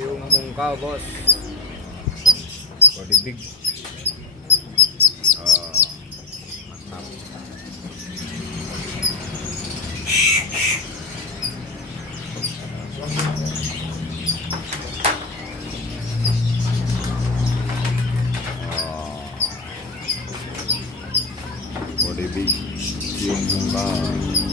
yung mungka, boss. Body big. Mantap. Body big yung mungka.